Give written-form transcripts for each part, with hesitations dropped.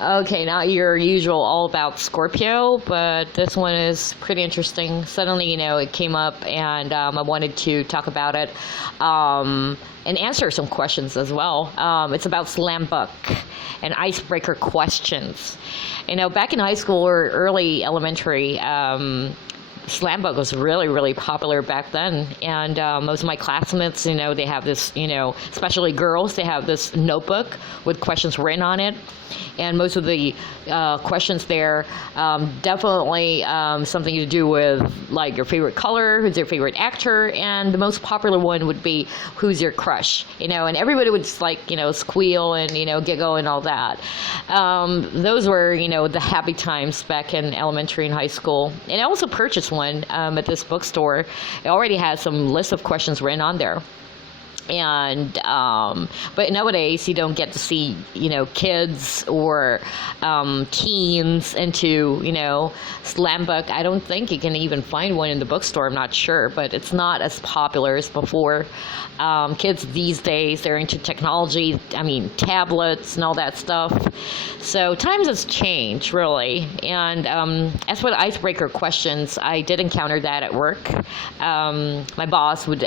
Okay, not your usual all about Scorpio, but this one is pretty interesting. Suddenly, it came up, and I wanted to talk about it and answer some questions as well. It's about slam book and icebreaker questions. Back in high school or early elementary, slam book was really, really popular back then. And most of my classmates, they have this, especially girls, they have this notebook with questions written on it. And most of the questions there definitely something to do with like your favorite color, who's your favorite actor, and the most popular one would be who's your crush, and everybody would just squeal and giggle and all that. Those were the happy times back in elementary and high school. And I also purchased one at this bookstore. It already has some list of questions written on there. And but nowadays you don't get to see kids or teens into slam book. I don't think you can even find one in the bookstore. I'm not sure, but it's not as popular as before. Kids these days, they're into technology. I mean, tablets and all that stuff. So times has changed really. And as for the icebreaker questions, I did encounter that at work. My boss would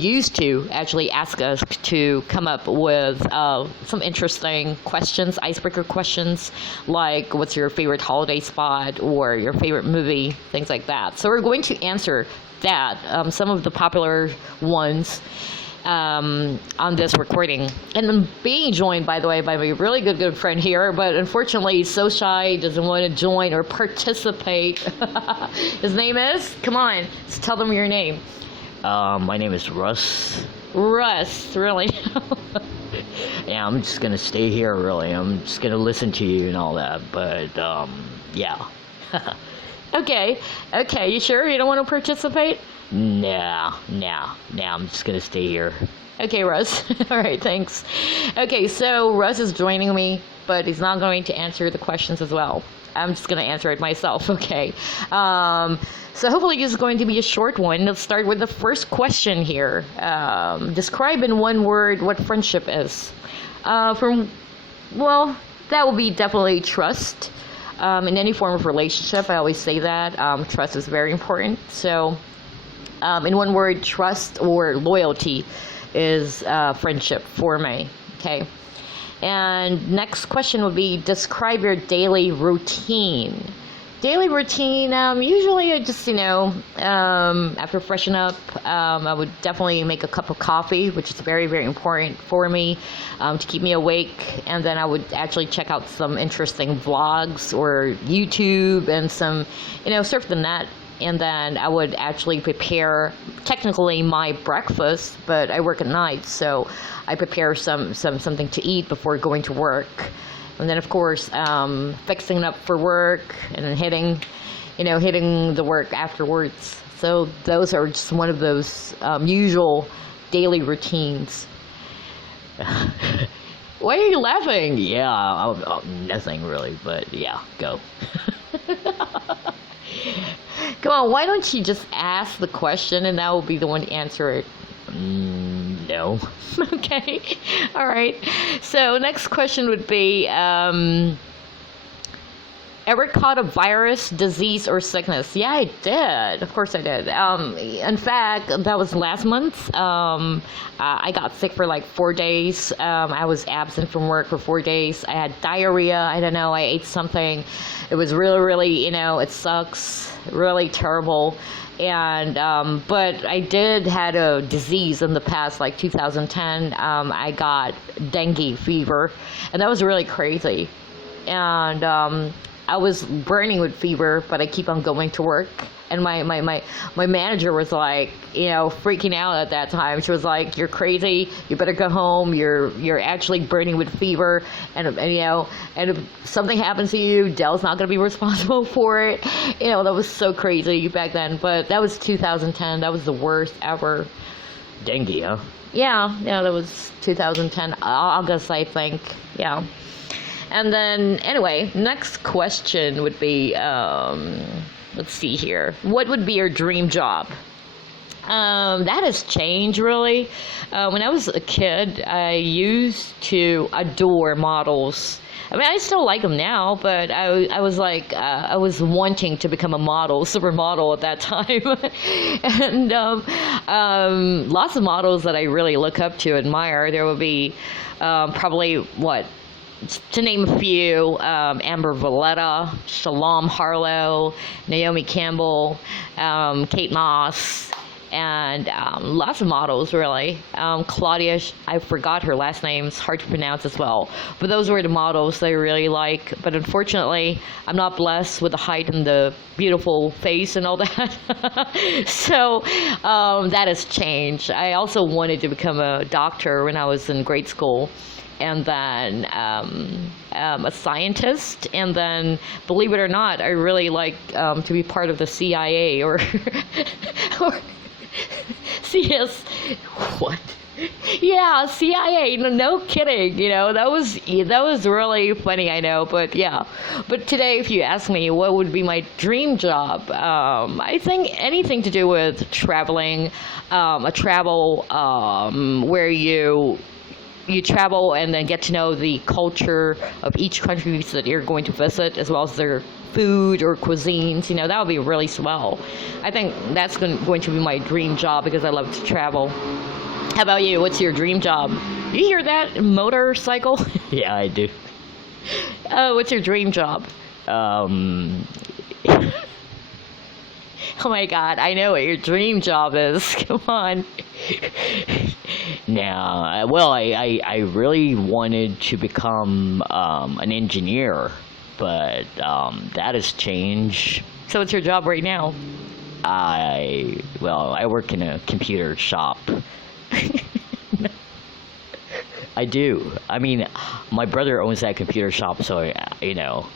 used to actually ask us to come up with some interesting questions, icebreaker questions, like what's your favorite holiday spot or your favorite movie, things like that. So we're going to answer that, some of the popular ones on this recording. And I'm being joined, by the way, by my really good friend here, but unfortunately he's so shy, doesn't want to join or participate. His name is? Come on, just tell them your name. My name is Russ. Russ, really? Yeah, I'm just gonna stay here, really. I'm just gonna listen to you and all that, but, yeah. Okay, you sure you don't want to participate? Nah, I'm just gonna stay here. Okay, Russ. All right, thanks. Okay, so Russ is joining me, but he's not going to answer the questions as well. I'm just going to answer it myself, okay? So hopefully this is going to be a short one. Let's start with the first question here. Describe in one word what friendship is. That would be definitely trust. In any form of relationship, I always say that. Trust is very important. So in one word, trust or loyalty is friendship for me, okay? And next question would be, describe your daily routine. Daily routine, usually I just, after freshen up, I would definitely make a cup of coffee, which is very, very important for me to keep me awake. And then I would actually check out some interesting vlogs or YouTube and some, surf the net. And then I would actually prepare technically my breakfast, but I work at night, so I prepare something to eat before going to work. And then of course fixing up for work and then hitting the work afterwards. So those are just one of those usual daily routines. Why are you laughing? Yeah, nothing really, but yeah, go. Come on, why don't you just ask the question and I will be the one to answer it? No. Okay, all right. So next question would be, ever caught a virus, disease, or sickness? Yeah, I did. Of course I did. In fact, that was last month. I got sick for like 4 days. I was absent from work for 4 days. I had diarrhea. I don't know. I ate something. It was really, really, it sucks. Really terrible. And but I did had a disease in the past, like 2010. I got dengue fever, and that was really crazy. And I was burning with fever, but I keep on going to work. And my manager was like, freaking out at that time. She was like, "You're crazy. You better go home. You're actually burning with fever, and if something happens to you, Dell's not gonna be responsible for it." That was so crazy back then. But that was 2010. That was the worst ever. Dengue, huh? Yeah, that was 2010 August, I think. Yeah. And then, anyway, next question would be, let's see here. What would be your dream job? That has changed really. When I was a kid, I used to adore models. I mean, I still like them now, but I was like, I was wanting to become a model, supermodel at that time. And lots of models that I really look up to, admire. There would be probably, what, to name a few, Amber Valletta, Shalom Harlow, Naomi Campbell, Kate Moss, and lots of models really. Claudia, I forgot her last name, it's hard to pronounce as well. But those were the models that I really like. But unfortunately, I'm not blessed with the height and the beautiful face and all that. So that has changed. I also wanted to become a doctor when I was in grade school. And then a scientist, and then, believe it or not, I really like to be part of the CIA or, or CS. What? Yeah, CIA. No, no kidding. You know, that was really funny. I know, but yeah. But today, if you ask me what would be my dream job, I think anything to do with traveling, a travel where you travel and then get to know the culture of each country that you're going to visit, as well as their food or cuisines. You know, that would be really swell. I think that's going to be my dream job because I love to travel. How about you? What's your dream job? You hear that? Motorcycle? Yeah, I do. What's your dream job? Oh my God, I know what your dream job is. Come on. Now, well, I really wanted to become an engineer, but that has changed. So what's your job right now? I work in a computer shop. I do. I mean, my brother owns that computer shop, so you know.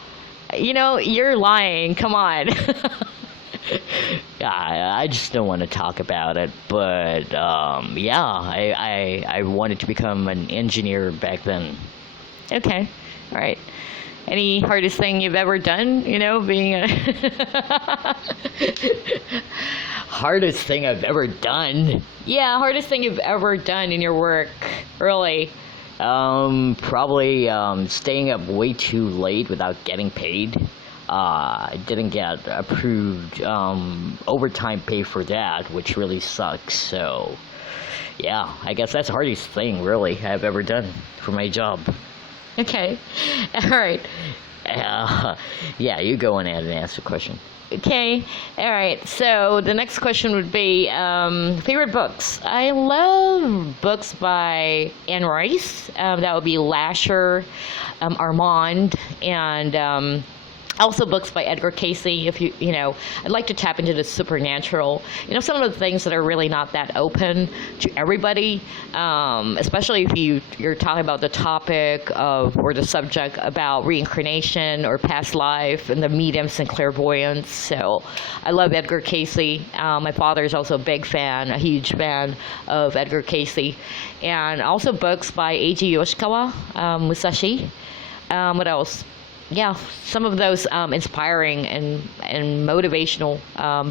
You know, you're lying. Come on. I just don't want to talk about it, but yeah, I wanted to become an engineer back then. Okay. All right. Any hardest thing you've ever done? You know, being a Hardest thing I've ever done? yeah, hardest thing you've ever done in your work. Really. Probably staying up way too late without getting paid. I didn't get approved overtime pay for that, which really sucks. So, yeah, I guess that's the hardest thing, really, I've ever done for my job. Okay. All right. Yeah, you go on ahead and ask the question. Okay. All right. So the next question would be favorite books. I love books by Anne Rice. That would be Lasher, Armand, and also books by Edgar Casey. If you know, I'd like to tap into the supernatural. You know, some of the things that are really not that open to everybody, especially if you're talking about the topic of or the subject about reincarnation or past life and the mediums and clairvoyance. So I love Edgar Casey. My father is also a huge fan of Edgar Casey, and also books by Eiji Yoshikawa, Musashi. What else? Yeah, some of those inspiring and motivational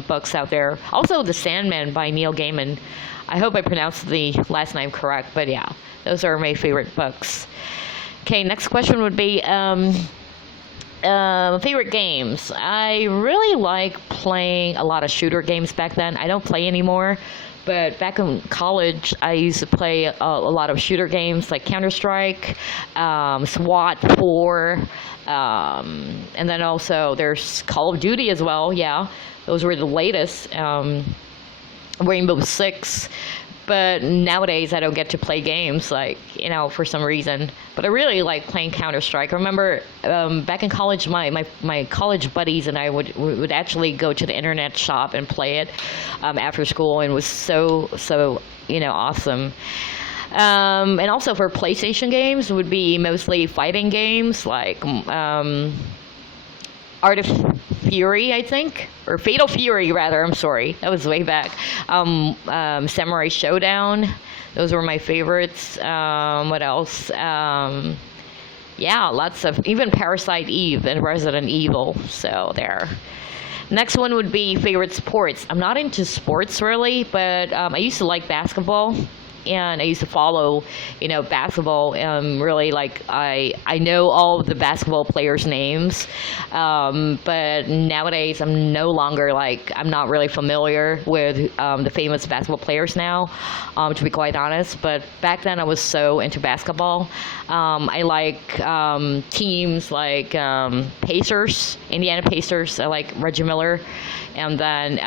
books out there. Also, The Sandman by Neil Gaiman. I hope I pronounced the last name correct, but yeah, those are my favorite books. Okay, next question would be favorite games. I really like playing a lot of shooter games back then. I don't play anymore. But back in college, I used to play a lot of shooter games like Counter-Strike, SWAT 4, and then also there's Call of Duty as well. Yeah, those were the latest. Rainbow Six. But nowadays I don't get to play games, like, you know, for some reason. But I really like playing Counter-Strike. I remember back in college, my college buddies and I would actually go to the internet shop and play it after school, and it was so you know, awesome. And also for PlayStation games, it would be mostly fighting games like Art of Fury, I think, or Fatal Fury, rather. I'm sorry, that was way back. Samurai Showdown, those were my favorites. What else? Yeah, lots of, even Parasite Eve and Resident Evil. So there. Next one would be favorite sports. I'm not into sports really, but I used to like basketball, and I used to follow, basketball. Really, like I know all of the basketball players' names, but nowadays I'm not really familiar with the famous basketball players now, to be quite honest. But back then I was so into basketball. I like teams like Pacers, Indiana Pacers. I like Reggie Miller, and then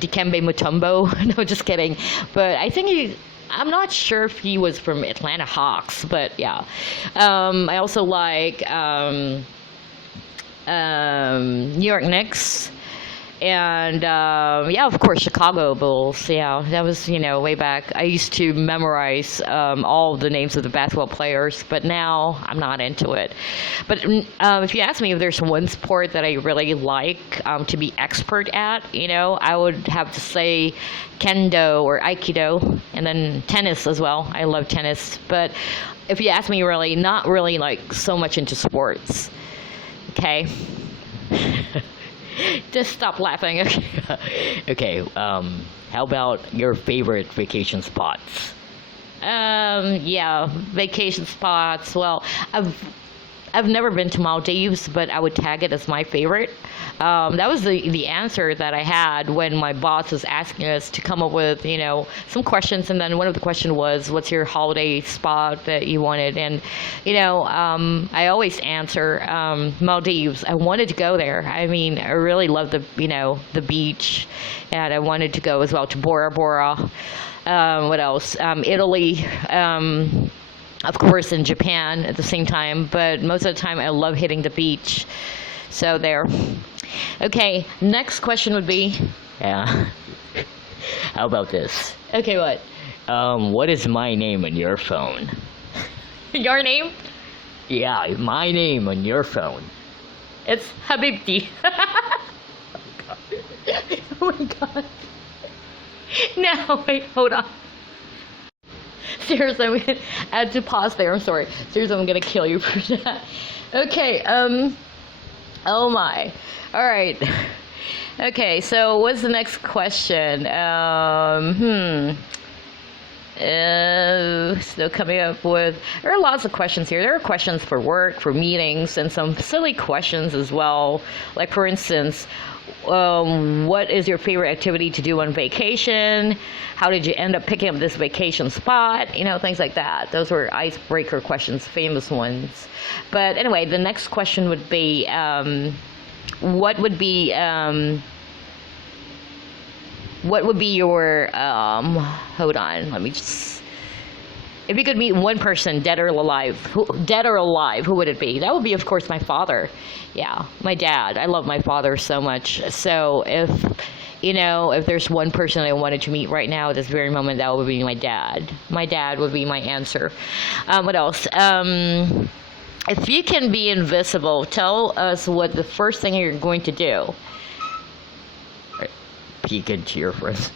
Dikembe Mutombo. No, just kidding. But I'm not sure if he was from Atlanta Hawks, but yeah. I also like New York Knicks, and yeah, of course, Chicago Bulls. Yeah, that was way back. I used to memorize all the names of the basketball players, but now I'm not into it. But if you ask me if there's one sport that I really like to be expert at, I would have to say kendo or aikido, and then tennis as well. I love tennis, but if you ask me, really, not really like so much into sports. Okay. Just stop laughing. Okay. How about your favorite vacation spots? Yeah, vacation spots. Well, I've never been to Maldives, but I would tag it as my favorite. That was the answer that I had when my boss was asking us to come up with, some questions. And then one of the questions was, what's your holiday spot that you wanted? And, I always answer Maldives. I wanted to go there. I mean, I really love the beach. And I wanted to go as well to Bora Bora. What else? Italy. Of course, in Japan at the same time, but most of the time I love hitting the beach. So there. Okay, next question would be. Yeah. How about this? Okay, what? What is my name on your phone? Your name? Yeah, my name on your phone. It's Habibti. Oh my god. No, wait, hold on. Seriously, I'm gonna add to pause there. I'm sorry. Seriously, I'm gonna kill you for that. Okay. Oh my. All right. Okay. So, what's the next question? Still coming up with. There are lots of questions here. There are questions for work, for meetings, and some silly questions as well. Like, for instance, what is your favorite activity to do on vacation? How did you end up picking up this vacation spot? Things like that. Those were icebreaker questions, famous ones. But anyway, the next question would be, what would be your, hold on, let me just, if you could meet one person, dead or alive, who would it be? That would be, of course, my father. Yeah, my dad. I love my father so much. So if there's one person I wanted to meet right now at this very moment, that would be my dad. My dad would be my answer. What else? If you can be invisible, tell us what the first thing you're going to do. Peek into your friends.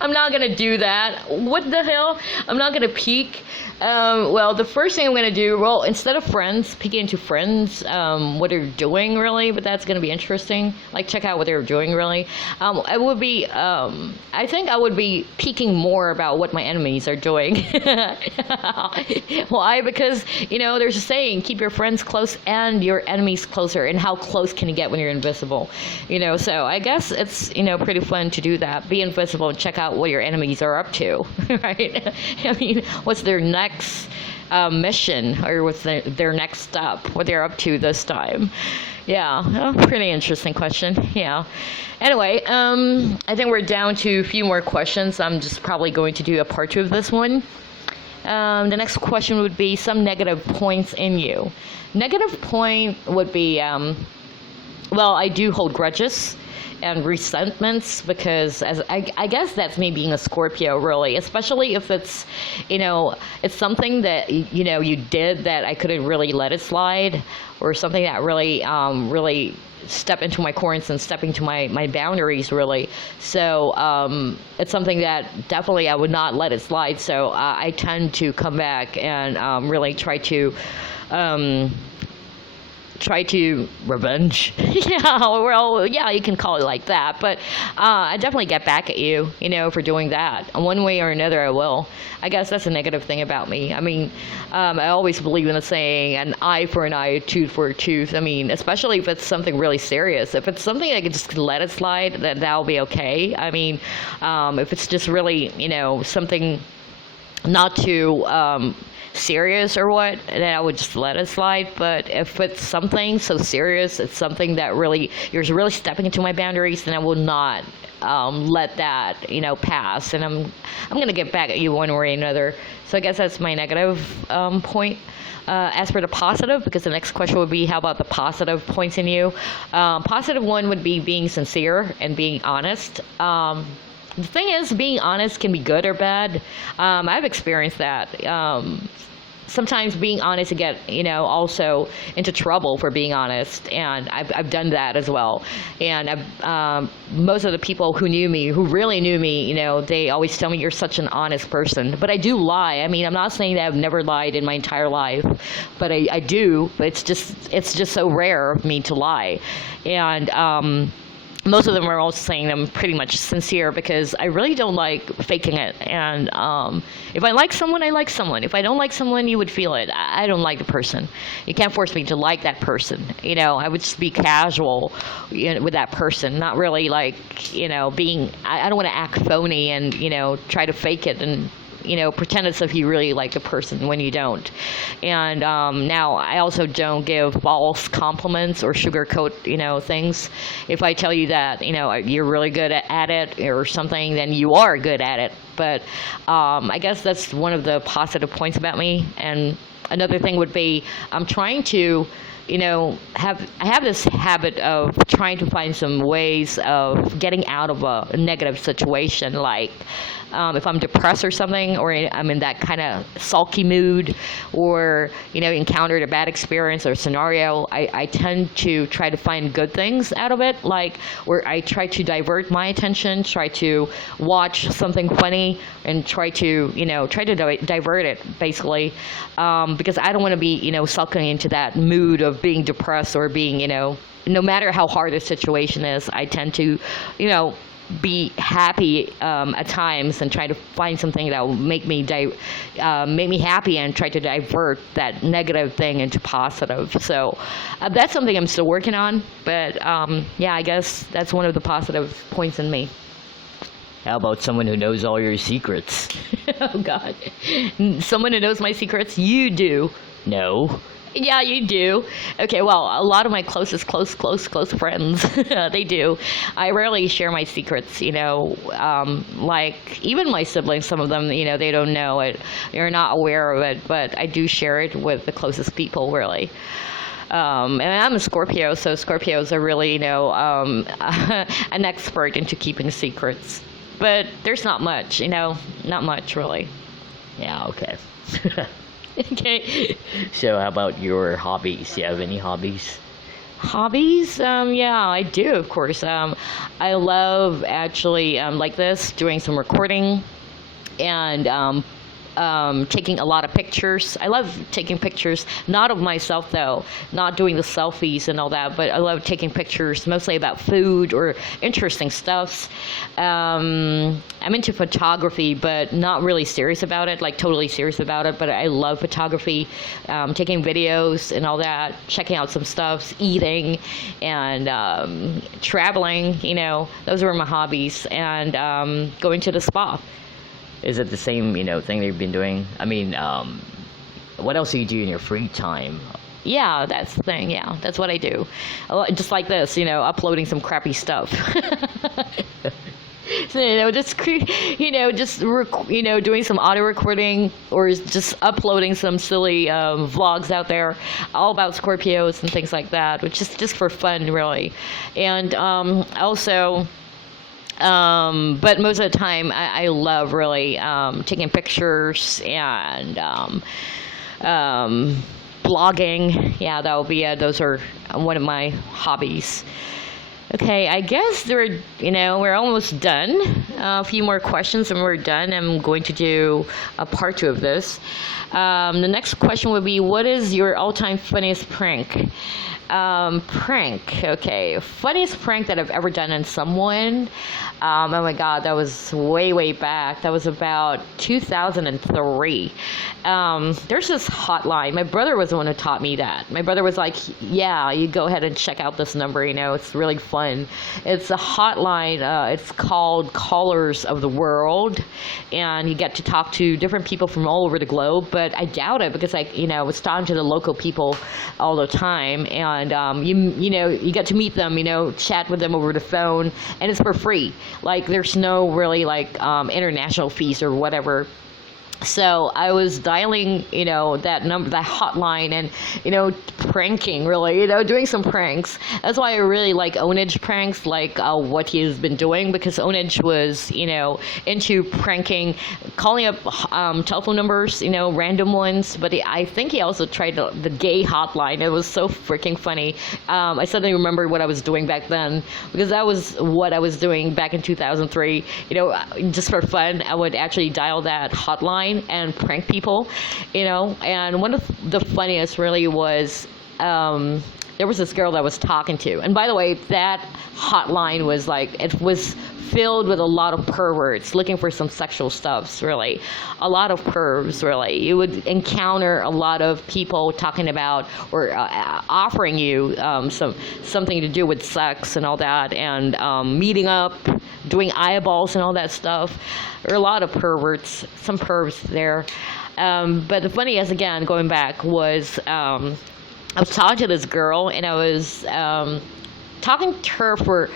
I'm not gonna do that. What the hell? I'm not gonna peek. Well, the first thing I'm gonna do, well, instead of friends, peek into friends, what they're doing really, but that's gonna be interesting. Like, check out what they're doing really. I would be, I think I would be peeking more about what my enemies are doing. Why? Because, there's a saying, keep your friends close and your enemies closer. And how close can you get when you're invisible? So I guess it's, pretty fun to do that. Be invisible and check out what your enemies are up to, right? I mean, what's their next mission, or what's their next step, what they're up to this time. Yeah, pretty interesting question. Yeah. Anyway, I think we're down to a few more questions. I'm just probably going to do a part 2 of this one. The next question would be some negative points in you. Negative point would be, well, I do hold grudges and resentments, because I guess that's me being a Scorpio, really, especially if it's, it's something that, you did that I couldn't really let it slide, or something that really, really step into my corners and step into my boundaries, really. So it's something that definitely I would not let it slide. So I tend to come back and really try to try to Revenge. yeah, well, yeah, you can call it like that, but I definitely get back at you, for doing that. One way or another, I will. I guess that's a negative thing about me. I mean, I always believe in the saying, an eye for an eye, a tooth for a tooth. I mean, especially if it's something really serious. If it's something I can just let it slide, that'll be okay. I mean, if it's just really, something not too serious or what, then I would just let it slide. But if it's something so serious, it's something that really you're really stepping into my boundaries, then I will not let that pass. And I'm gonna get back at you one way or another. So I guess that's my negative point. As for the positive, because the next question would be, how about the positive points in you? Positive one would be being sincere and being honest. The thing is, being honest can be good or bad. I've experienced that. Sometimes being honest, you get, also into trouble for being honest, and I've done that as well. And most of the people who really knew me, they always tell me you're such an honest person. But I do lie. I mean, I'm not saying that I've never lied in my entire life, but I do. But it's just so rare of me to lie, and most of them are also saying I'm pretty much sincere, because I really don't like faking it. And if I like someone, I like someone. If I don't like someone, you would feel it. I don't like the person. You can't force me to like that person. I would just be casual with that person, not really like, being, I don't want to act phony and, try to fake it and pretend as if you really like the person when you don't. And now I also don't give false compliments or sugarcoat, things. If I tell you that, you're really good at it or something, then you are good at it. But I guess that's one of the positive points about me. And another thing would be I'm trying to I have this habit of trying to find some ways of getting out of a negative situation. Like if I'm depressed or something, or I'm in that kind of sulky mood, or encountered a bad experience or scenario, I tend to try to find good things out of it. Like where I try to divert my attention, try to watch something funny, and try to divert it basically, because I don't want to be sucking into that mood of being depressed or being no matter how hard the situation is. I tend to be happy at times and try to find something that will make me happy and try to divert that negative thing into positive. So that's something I'm still working on, but I guess that's one of the positive points in me. How about someone who knows all your secrets? Oh God, someone who knows my secrets? You do. No. Yeah, you do. Okay, well, a lot of my close friends, they do. I rarely share my secrets, like even my siblings, some of them, they don't know it. They're not aware of it, but I do share it with the closest people, really. And I'm a Scorpio, so Scorpios are really, an expert into keeping secrets. But there's not much, not much, really. Yeah, okay. Okay. So how about your hobbies? Do you have any hobbies? Hobbies? Yeah, I do, of course. I love actually, like this, doing some recording and taking a lot of pictures. I love taking pictures, not of myself though, not doing the selfies and all that, but I love taking pictures mostly about food or interesting stuffs. I'm into photography, but not really serious about it, like totally serious about it, but I love photography, taking videos and all that, checking out some stuffs, eating, and traveling, those were my hobbies, and going to the spa. Is it the same, thing that you've been doing? I mean, what else do you do in your free time? Yeah, that's the thing. Yeah, that's what I do. Just like this, uploading some crappy stuff. So, doing some audio recording or just uploading some silly vlogs out there, all about Scorpios and things like that, which is just for fun, really. And also. But most of the time, I love really taking pictures and blogging. Yeah, that will be those are one of my hobbies. Okay, I guess we're almost done. A few more questions and we're done. I'm going to do a part 2 of this. The next question would be, what is your all-time funniest prank? Prank. Okay, funniest prank that I've ever done on someone. Oh my God, that was way back. That was about 2003. There's this hotline. My brother was the one who taught me that. My brother was like, "Yeah, you go ahead and check out this number. It's really fun." It's a hotline. It's called Callers of the World, and you get to talk to different people from all over the globe. But I doubt it because I was talking to the local people all the time, and you get to meet them, chat with them over the phone, and it's for free. Like there's no really international fees or whatever. So I was dialing, that number, that hotline, and, pranking, really, doing some pranks. That's why I really like Onage pranks, like what he's been doing, because Onage was, into pranking, calling up telephone numbers, random ones. But I think he also tried the gay hotline. It was so freaking funny. I suddenly remembered what I was doing back then, because that was what I was doing back in 2003. Just for fun, I would actually dial that hotline and prank people, and one of the funniest really was there was this girl that I was talking to, and by the way, that hotline was it was filled with a lot of perverts looking for some sexual stuffs, really. A lot of pervs, really. You would encounter a lot of people talking about or offering you something to do with sex and all that, and meeting up, doing eyeballs and all that stuff. There are a lot of perverts, some pervs there. But the funniest, again, going back, was I was talking to this girl, and I was talking to her for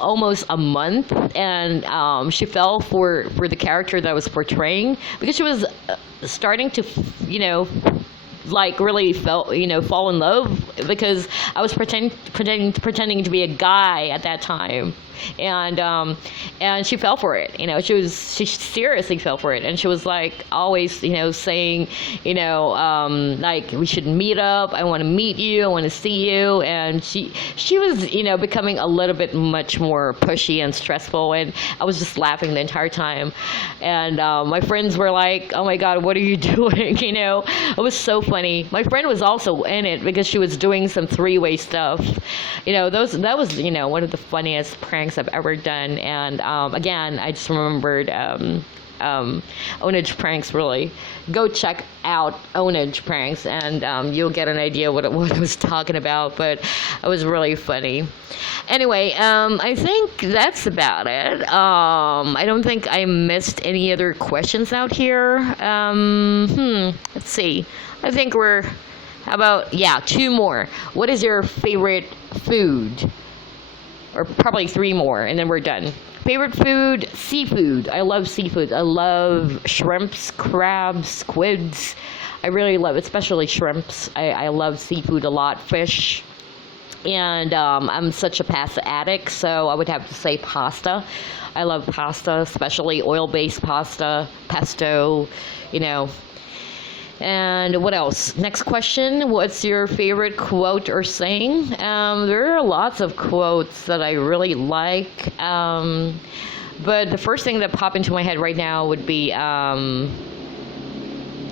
almost a month, and she fell for the character that I was portraying, because she was starting to really fall in love, because I was pretending to be a guy at that time, and she fell for it. She seriously fell for it, and she was always saying we should meet up. I want to meet you. I want to see you. And she was becoming a little bit much more pushy and stressful, and I was just laughing the entire time. And my friends were like, "Oh my God, what are you doing?" It was so funny. My friend was also in it because she was doing some three-way stuff. That was one of the funniest pranks I've ever done. And again, I just remembered Onage pranks. Really, go check out Onage pranks, and you'll get an idea what I was talking about. But it was really funny. Anyway, I think that's about it. I don't think I missed any other questions out here. Let's see. I think how about, 2 more. What is your favorite food? Or probably 3 more, and then we're done. Favorite food, seafood. I love seafood. I love shrimps, crabs, squids. I really love, especially shrimps. I love seafood a lot. Fish. And I'm such a pasta addict, so I would have to say pasta. I love pasta, especially oil-based pasta, pesto, And what else? Next question. What's your favorite quote or saying? There are lots of quotes that I really like. But the first thing that popped into my head right now would be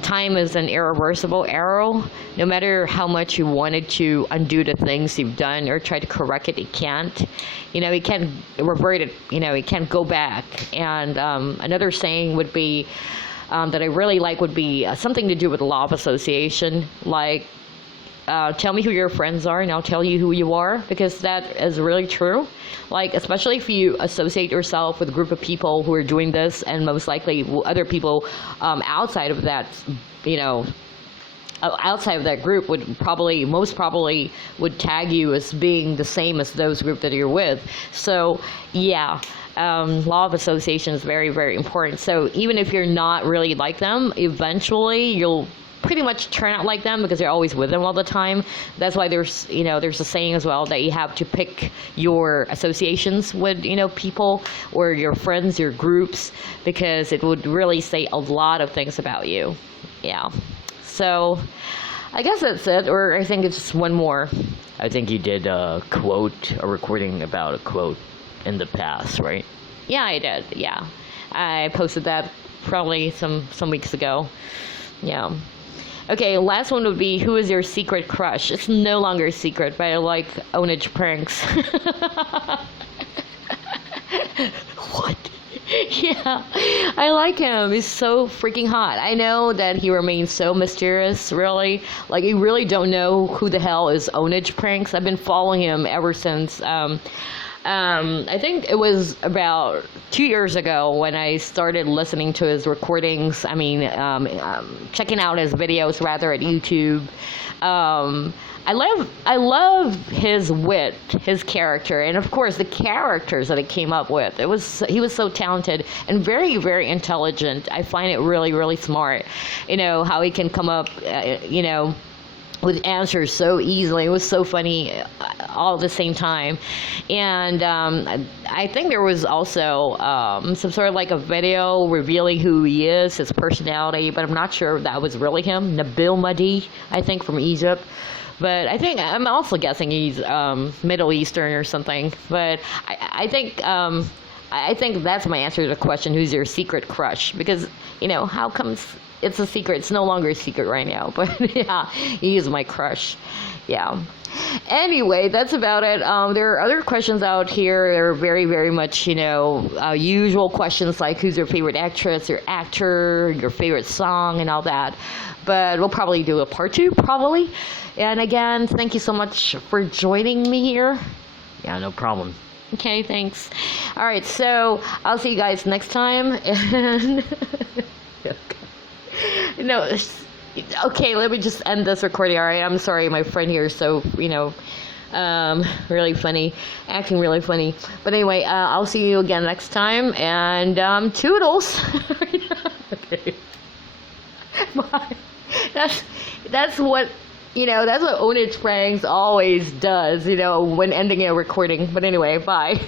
time is an irreversible arrow. No matter how much you wanted to undo the things you've done or try to correct it, you can't. You can't revert it. You can't go back. And another saying would be, that I really like, would be something to do with the law of association. Tell me who your friends are, and I'll tell you who you are, because that is really true. Especially if you associate yourself with a group of people who are doing this, and most likely other people outside of that, outside of that group would most probably would tag you as being the same as those group that you're with. So, yeah. Law of association is very, very important. So even if you're not really like them, eventually you'll pretty much turn out like them, because you're always with them all the time. That's why there's a saying as well that you have to pick your associations with, people, or your friends, your groups, because it would really say a lot of things about you. Yeah. So I guess that's it, or I think it's just one more. I think you did a recording about a quote in the past, right? Yeah, I did. Yeah, I posted that probably some weeks ago. Yeah. Okay, last one would be, who is your secret crush? It's no longer a secret, but I like Onage pranks. What? Yeah, I like him. He's so freaking hot. I know that he remains so mysterious, really. Like, you really don't know who the hell is Onage Pranks. I've been following him ever since. I think it was about 2 years ago when I started listening to his recordings. I mean, checking out his videos rather at YouTube. I love his wit, his character, and of course the characters that he came up with. He was so talented and very, very intelligent. I find it really, really smart. You know how he can come up, with answers so easily. It was so funny all at the same time. And I think there was also some sort of like a video revealing who he is, his personality, but I'm not sure if that was really him. Nabil Mahdi, I think, from Egypt. But I think I'm also guessing he's Middle Eastern or something. But I think that's my answer to the question, who's your secret crush? Because, how comes it's a secret? It's no longer a secret right now. But yeah, he is my crush. Yeah. Anyway, that's about it. There are other questions out here. They're very, very much, usual questions like who's your favorite actress, your actor, your favorite song, and all that. But we'll probably do a part 2, probably. And again, thank you so much for joining me here. Yeah, no problem. Okay, thanks. All right, so I'll see you guys next time. And no, okay, let me just end this recording. All right, I'm sorry, my friend here is so, really funny, acting really funny. But anyway, I'll see you again next time, and toodles. Okay. Bye. That's what Onage Pranks always does, when ending a recording. But anyway, bye.